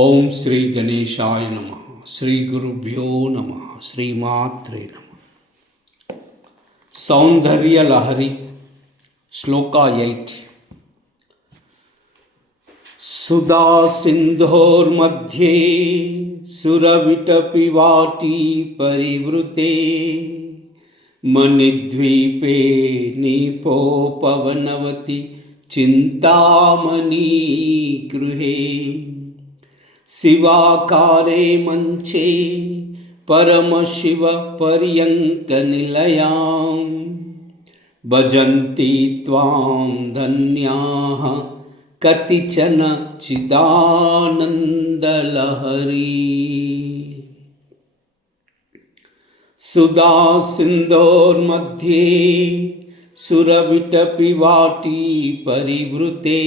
ఓం శ్రీ గణేశాయ నమః. శ్రీ గురుభ్యో నమః. శ్రీమాత్రే నమః. సౌందర్య లహరి శ్లోక 8. సుధా సింధోర్మధ్యే సురవిటపి వాటీ పరివృతే మణిద్వీపే నీపోపవనవతి చింతామణి గృహే శివాకారే మంచే పరమశివ పర్యంక నిలయాం భజంతి త్వాం ధన్యాః కతిచన చిదానందలహరీ. సుధా సింధోర్మధ్యే సురవిటపి వాటీ పరివృతే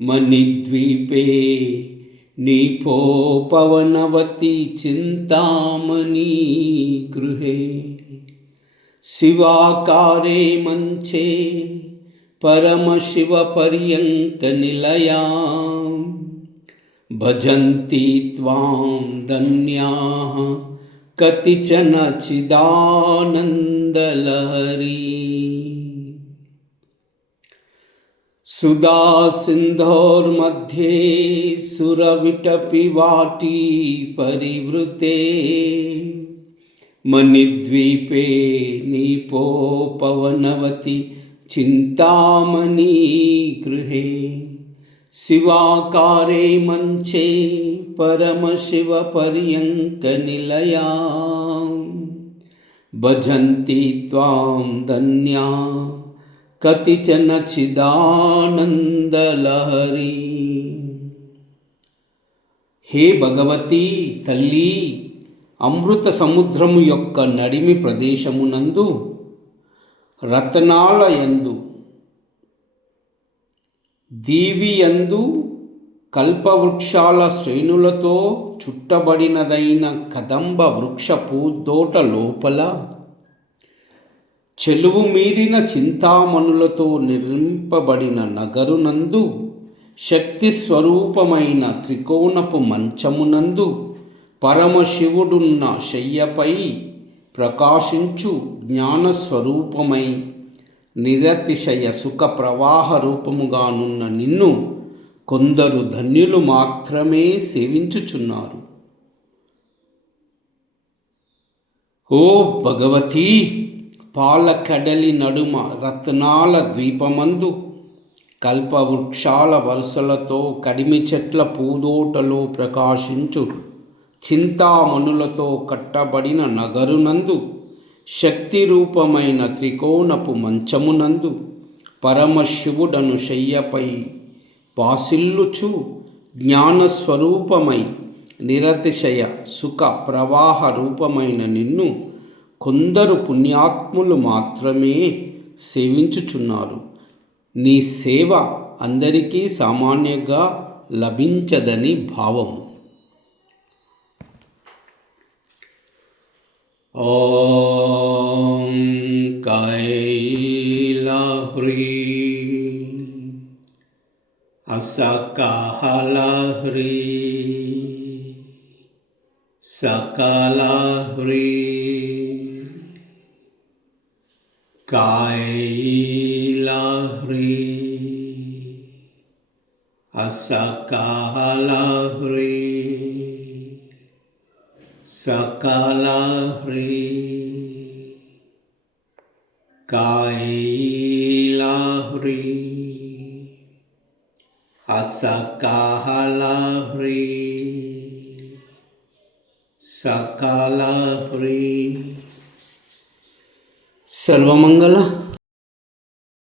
మణిద్వీపే నీపోపవనవతి చింతామణి గృహే శివాకారే మంచే పరమశివ పర్యంక నిలయాం భజంతి త్వాం ధన్యాః కతిచన చిదానందలహరీ. సుధా సింధోర్మధ్యే సురవిటపి వాటీ పరివృతే మణిద్వీపే నీపోపవనవతి చింతామణి గృహే శివాకారే మంచే పరమశివ పర్యంక నిలయాం భజంతి త్వాం ధన్యాః కతిచన చిదానందలహరీ. హే భగవతి తల్లి, అమృత సముద్రము యొక్క నడిమి ప్రదేశమునందు రతనాల యందు దీవియందు కల్పవృక్షాల శ్రేణులతో చుట్టబడినదైన కదంబ వృక్ష పూదోట లోపల చెలువు మీరిన చింతామణులతో నిర్మింపబడిన నగరునందు శక్తి స్వరూపమైన త్రికోణపు మంచమునందు పరమశివుడున్న శయ్యపై ప్రకాశించు జ్ఞానస్వరూపమై నిరతిశయ సుఖ ప్రవాహ రూపముగానున్న నిన్ను కొందరు ధన్యులు మాత్రమే సేవించుచున్నారు. ఓ భగవతీ, పాలకడలి నడుమ రత్నాల ద్వీపమందు కల్పవృక్షాల వరుసలతో కడిమి చెట్ల పూదోటలో ప్రకాశించు చింతామణులతో కట్టబడిన నగరునందు శక్తి రూపమైన త్రికోణపు మంచమునందు పరమశివుడను శయ్యపై పాసిల్లుచు జ్ఞానస్వరూపమై నిరతిశయ సుఖ ప్రవాహ రూపమైన నిన్ను కొందరు పుణ్యాత్ములు మాత్రమే సేవించుచున్నారు. నీ సేవ అందరికీ సామాన్యంగా లభించదని భావము. ఓం కైలాహ్రీ అసకాహలాహ్రీ సకలాహ్రీ కైలాహ్రీ అసకాహలాహ్రీ సకలాహ్రీ కైలాహ్రీ అసకాహలాహ్రీ సకలాహ్రీ. సర్వమంగళ